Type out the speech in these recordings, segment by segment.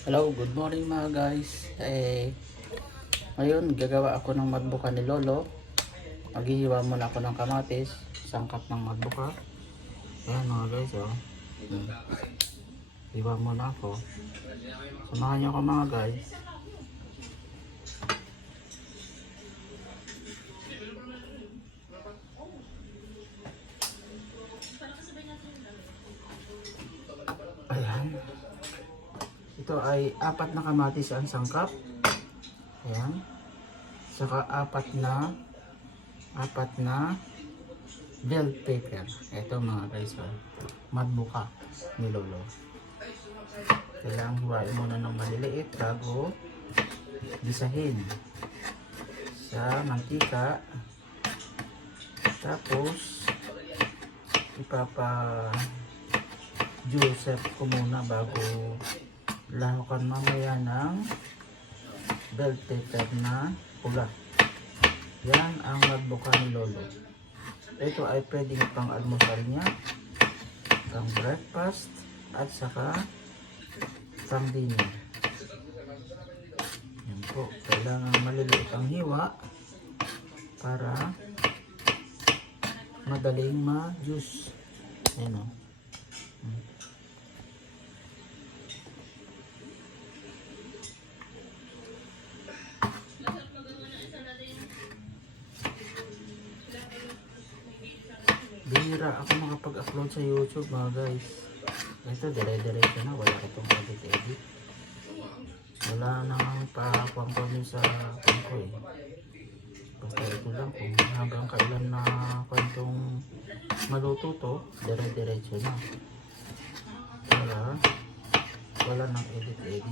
Hello, good morning mga guys. Eh, ngayon gagawa ako ng magbuka ni Lolo. Maghihiwa muna ako ng kamatis, sangkap ng magbuka. Ayan mga guys, oh. Hmm. Hiwa muna ako. Samahan niyo ako mga guys. Ito ay apat na kamatis ang sangkap. Ayan. Saka apat na apat na bell pepper. Ito mga guys, oh. Madbuka ni Lolo. Kailangan huwain muna ng maliliit bago gisahin sa mantika. Tapos ipapa Joseph ko muna bago lahukan mamaya ng bell pepper na pula. Yan ang magbuka ni Lolo. Ito ay pwedeng pang almusal niya, pang breakfast, at saka pang dinner. Yan po. Kailangan maliliit ang hiwa para madaling ma-juice. Ayan o. Bihira ako makapag-upload sa YouTube mga guys. Ito, dire-diretso na. Wala itong edit-edit. Wala nang pa-pang ko sa pang ko eh. Basta ito lang kung hanggang kailan na kwentong maluto to, dire-diretso na. Wala, wala nang edit-edit.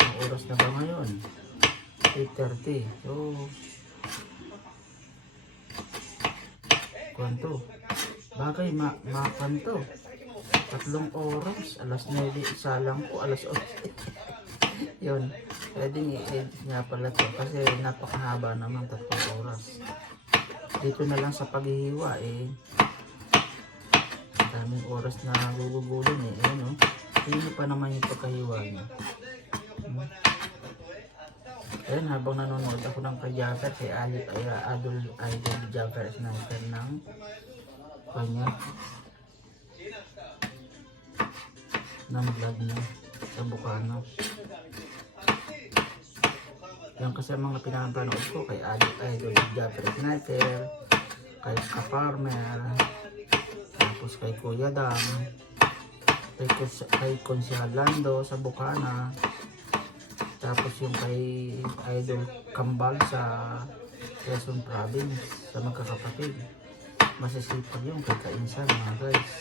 Ang oras na ba ngayon? 8.30. So, kwanto. Bagay, ma makwanto. Tatlong oras, alas 9, isa lang po, alas 8. Yun, pwedeng i-edit nga pala to kasi napakahaba naman tatlong oras. Dito na lang sa paghihiwa eh. Daming oras na gugugulin eh. Ayun oh. Hindi pa naman yung pagkahiwa niya. Hmm. Ayun, habang nanonood ako ng kay Jaffer, kay Ali, ay, Adol, Idol Jaffer Sniper ng kanya ng vlog niya sa Bukano. Yan kasi mga pinapanood ko kay Ali Idol Jaffer Sniper, kay Ka-Farmer, tapos kay Kuya Dam, kay, kay Consial sa Bukana, tapos yung kay Idol Kambal sa Quezon Province sa magkakapatid. Masisipag yung kay Kainsan mga guys.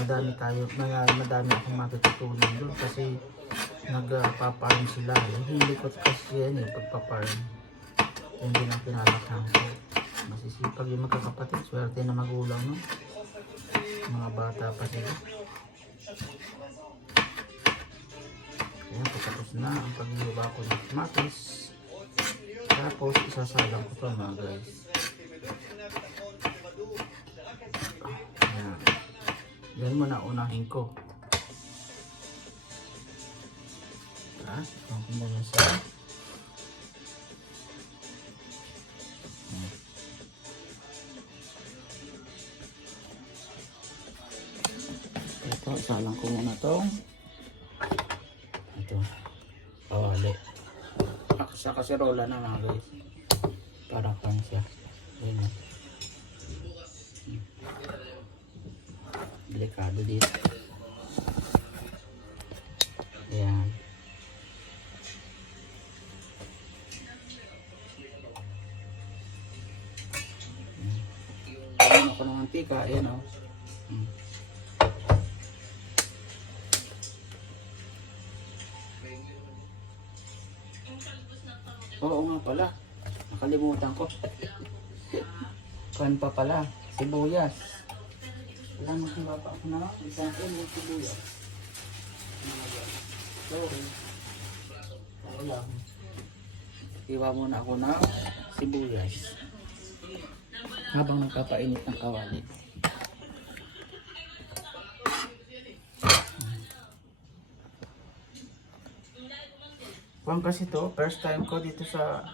Madami tayo, may- madami akong matututunan doon kasi nagpaparm sila. Hindi ko kasi yan eh, pagpaparm. Yung din ang pinalakhan ko. Masisipag yung magkakapatid. Swerte na magulang no. Mga bata pa sila. Ayan, patapos na ang paghihiwa ko ng kamatis. Tapos, isasalang ko to mga guys. Ayan. Yan mo na unahin ko. Ah, ang muna sa. Ito, isalang ko muna tong ito. Kawali. Ak- Sa kaserola na mga guys. Para pan siya. Ayan. oh. Hmm. Delikado dito. Ayan. Ayan ako ng mantika. Ayan o. Hmm. Oo nga pala. Nakalimutan ko. Kuhan pa pala. Sibuyas. Wala kung baba ako na. Isang mo sibuyas. Sorry. Wala. Iwa muna ako na sibuyas. Habang nagpapainit ng kawali. Kung kasi to, first time ko dito sa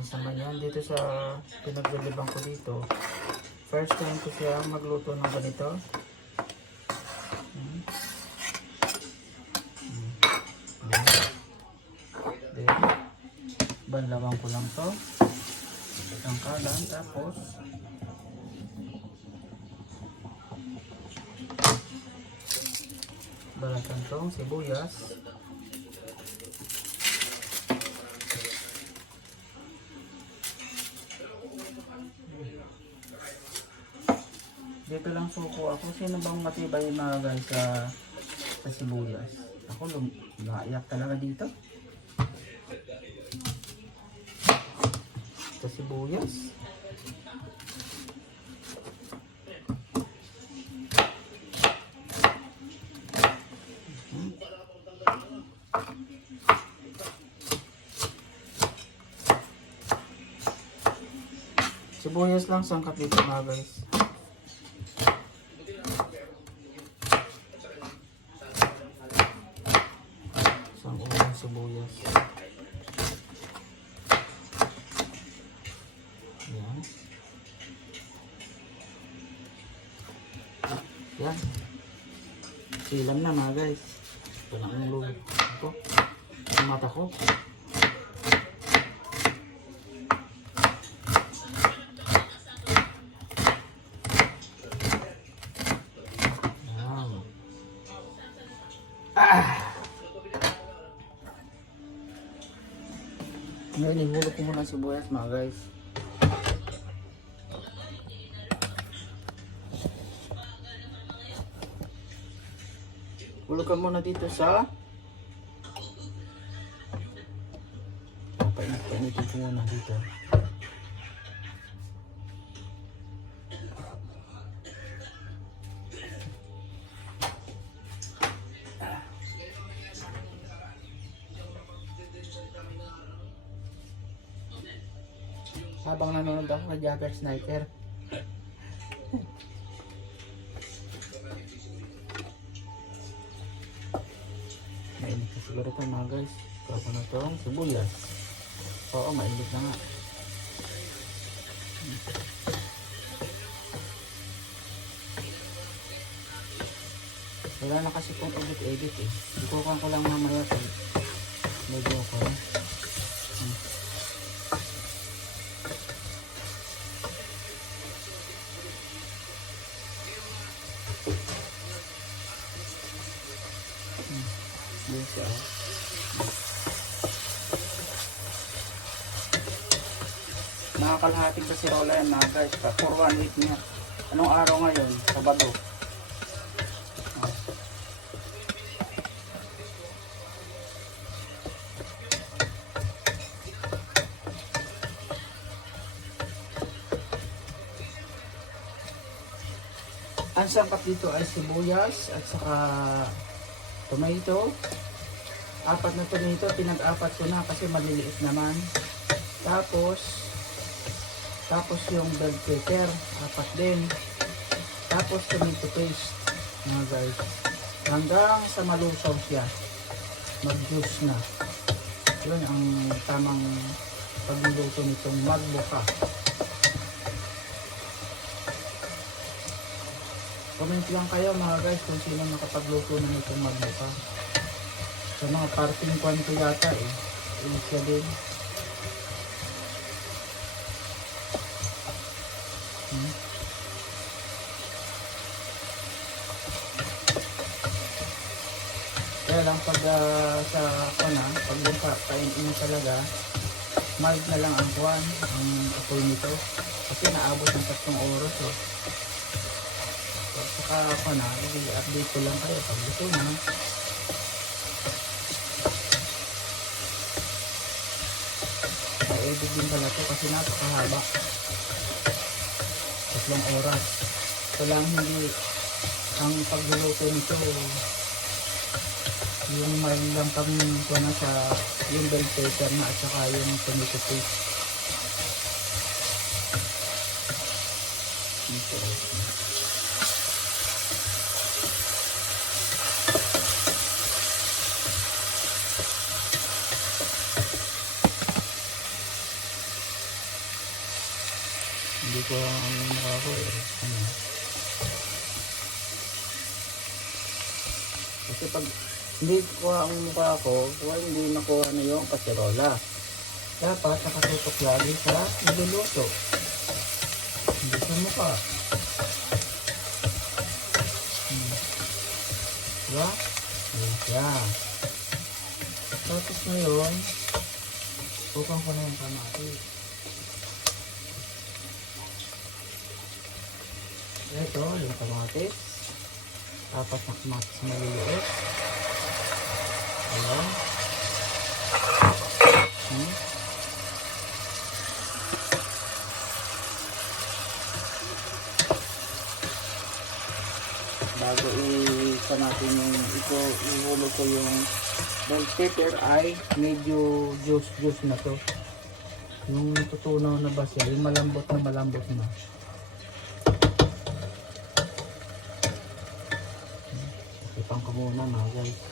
sa Manyan, dito sa pinaglilibang ko dito. First time ko siya magluto ng ganito. Hmm. Hmm. Banlawang ko lang to. Isang kalan, tapos balatan tong sibuyas. Dito lang suko ako. Sino bang matibay mga guys sa, sibuyas? Ako lum naiyak talaga dito. Sa sibuyas. Sibuyas lang sangkap dito mga guys. Isang ulang sibuyas. Yan. Yan. Silam na mga guys. Ito na ang lulo ko. Ang mata ko. Ang sibuyas mga guys. Hulog ka muna dito sa Painit-painitin ko muna dito. Jagger Sniper. Mainit na siguro ito mga guys. Ko na itong sibuyas. Oo, mainit na nga. Wala na kasi pong edit-edit eh. Ikukuhan ko lang mamaya medyo ako. Hmm. Yes, siya. Mga kalahati mga guys. For one week. Anong araw ngayon? Sabado. Ang sangkap dito ay sibuyas at saka tomato. Apat na tomato, pinag-apat ko na kasi maliliit naman. Tapos, tapos yung bell pepper, apat din. Tapos tomato paste, mga guys. Hanggang sa malusaw siya. Mag-juice na. Yun ang tamang pagluluto nitong magbuka. Comment lang kayo mga guys kung sino nakapagluto na nitong magbuka. Sa mga parting kwan ko yata eh. Siya din. Lang pag ah, sa kana, pag doon pa kainin mo talaga, mild na lang ang kwan, ang apoy nito. Kasi naabot ng tatlong oras eh. Pag saka ako na, i-update ko lang kayo pag gusto na. I-edit din pala to kasi napakahaba. Tatlong oras. Ito lang hindi ang pagluluto nito yung meron lang kami ko na sa yung bell pepper na at saka yung tomato paste. Dito hindi ko ang mukha ko eh. Ano? Kasi pag hindi kuha ang mukha ko, kung hindi nakuha na yung kaserola. Dapat nakatutok lagi sa niluluto. Hindi sa mukha. Hmm. Diba? Ayan siya. Tapos ngayon, bukang ko na yung kamatis. Ito, yung kamatis. Apat na kamatis maliliit. Ayan. Hmm. Bago i-sa natin yung ito, ihulog ko yung bell pepper ay medyo juice-juice na to. Yung tutunaw na ba siya, yung malambot na malambot na. Ipang ko muna mga guys.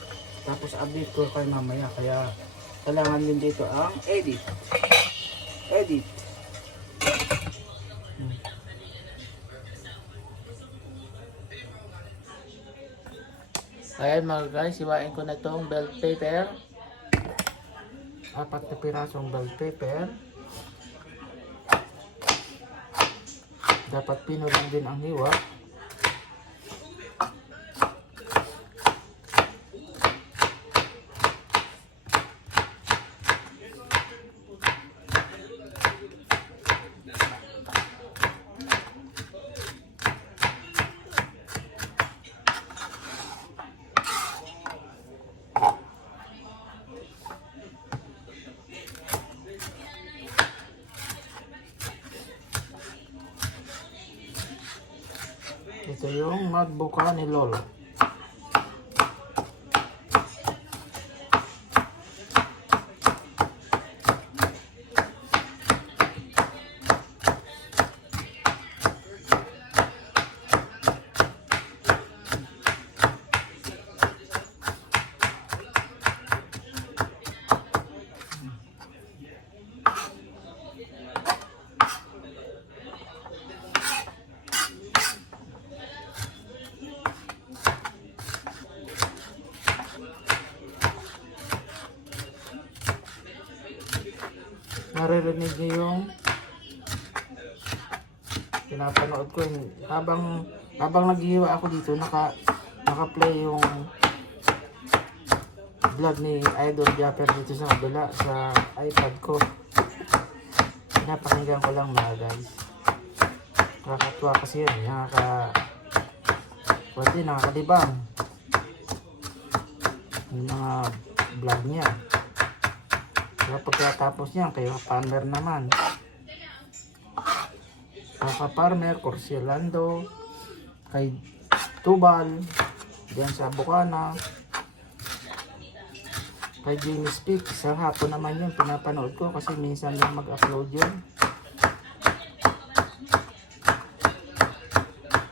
Tapos update ko kayo mamaya. Kaya kailangan din dito ang edit. Edit. Hmm. Ayan mga guys, iwain ko na itong bell pepper. Apat na pirasong bell pepper. Dapat pinulang din ang hiwa. Yung magbuka ni Lolo. Naririnig niyo yung pinapanood ko. Habang habang naghihiwa ako dito naka naka-play yung vlog ni Idol Japper dito sa kabila sa iPad ko. Pinapakinggan ko lang mga guys. Nakakatuwa kasi yun nakaka pwede nakakalibang yung mga vlog niya kaya pagkatapos niyan, kayo farmer naman. Kaka farmer, Corsielando, kay Tubal, diyan sa Bukana, kay Jimmy Speak, sa hapon naman yun, pinapanood ko kasi minsan lang mag-upload yun.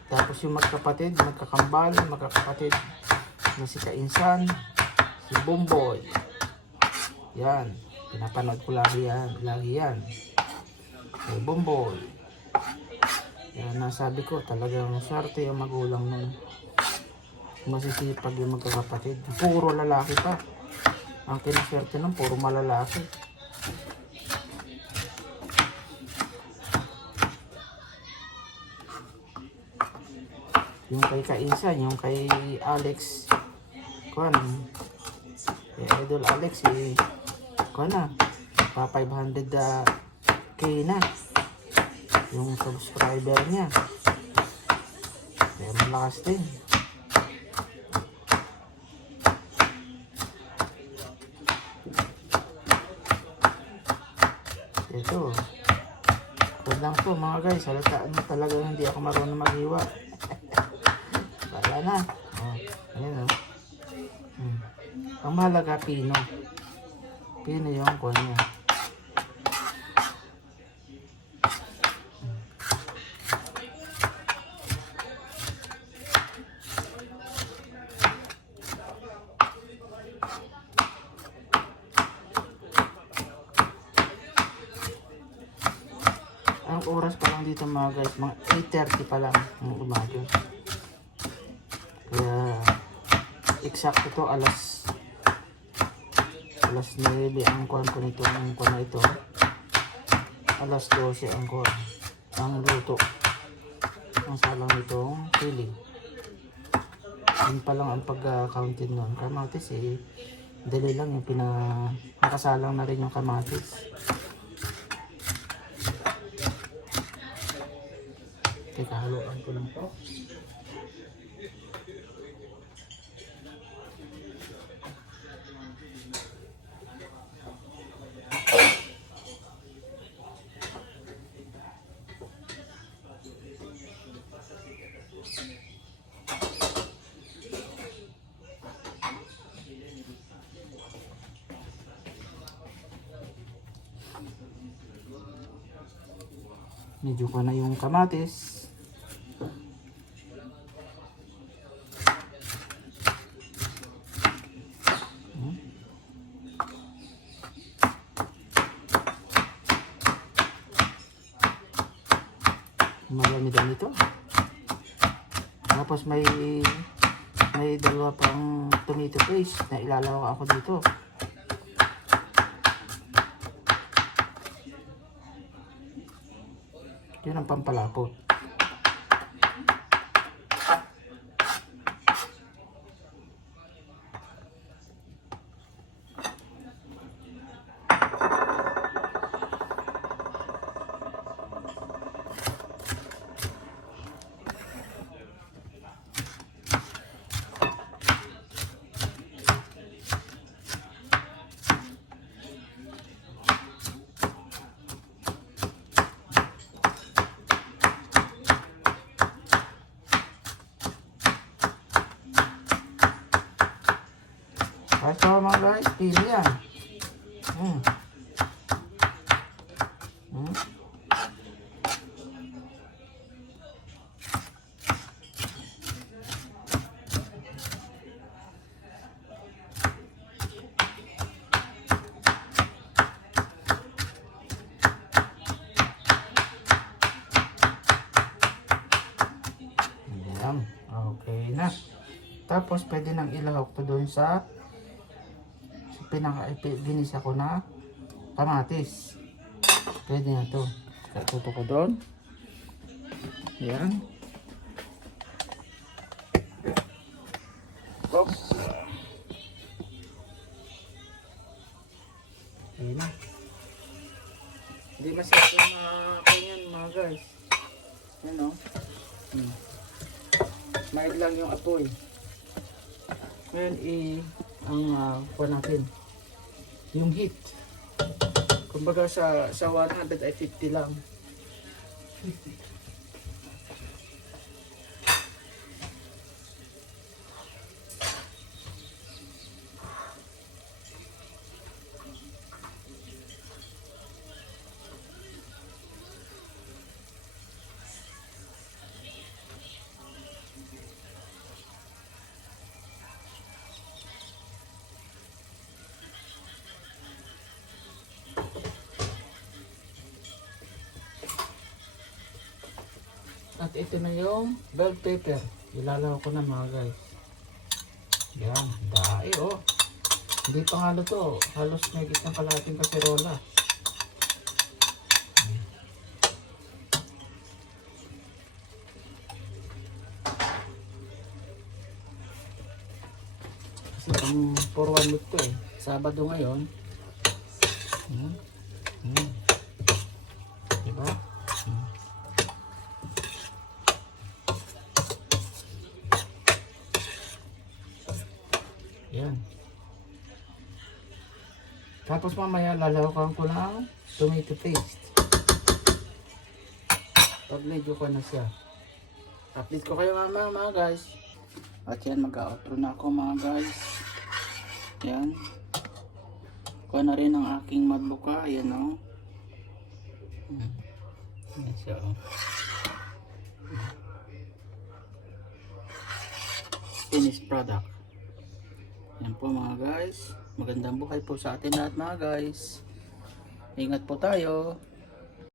Tapos yung magkapatid, magkakambal, magkakapatid na si Kainsan, si Bumboy. Yan. Pinapanood ko lagi yan. Lagi yan. Kay Bomboy. Yan nasabi ko talagang swerte yung magulang nun. Masisipag yung magkakapatid. Puro lalaki pa. Ang kinaswerte nun, puro malalaki. Yung kay Kainsan, yung kay Alex, kuan, kay Idol Alex, eh, kuan na, pa 500 uh, K na, yung subscriber niya. Kaya malakas din. Ito. Huwag lang po mga guys. Halataan mo talaga hindi ako marunong maghiwa. Wala na. Oh, ayan o. Hmm. Ang mahalaga, pino. Pino yung kuha niya. Ang oras pa lang dito mga guys? Mga 8.30 pa lang ng umaga. Kaya, exact ito alas alas 9 ang kuhan ko nito ang kuhan na ito. Alas 12 ang kuhan. Ang luto. Ang salang nitong pili. Yun pa lang ang pagka-counted nun. Kamatis eh. Dali lang yung pina... Nakasalang na rin yung kamatis. Teka, haluan ko lang to. Medyo ko na yung kamatis. Marami din ito. Tapos may may dalawa pang tomato paste na ilalawak ako dito. Ang pampalapot. Kahit pa mga guys, pili yan. Hmm. Hmm. Ayan. Okay na. Tapos pwede nang ilahok to doon sa pinaka ginisa ko na kamatis. Pwede na to. Katuto ko doon. Yan. Ngayon i ang uh, kuha natin yung heat. Kumbaga sa sa 100 ay 50 lang. At ito na yung bell pepper. Ilalaw ko na mga guys. Yan, dai oh. Hindi pa nga to. Halos may gitang kalating kaserola. Kasi pang for one week to eh. Sabado ngayon. Hmm. Hmm. Diba? Hmm. Yan. Tapos mamaya lalawakan ko ng tomato paste. Pag medyo ko na siya. Update ko kayo mama mga guys. At yan mag-outro na ako mga guys. Yan. Kuha na rin ang aking madbuka. Ayan o. Hmm. Yan siya o. Finished product. Yan po mga guys. Magandang buhay po sa atin lahat mga guys. Ingat po tayo.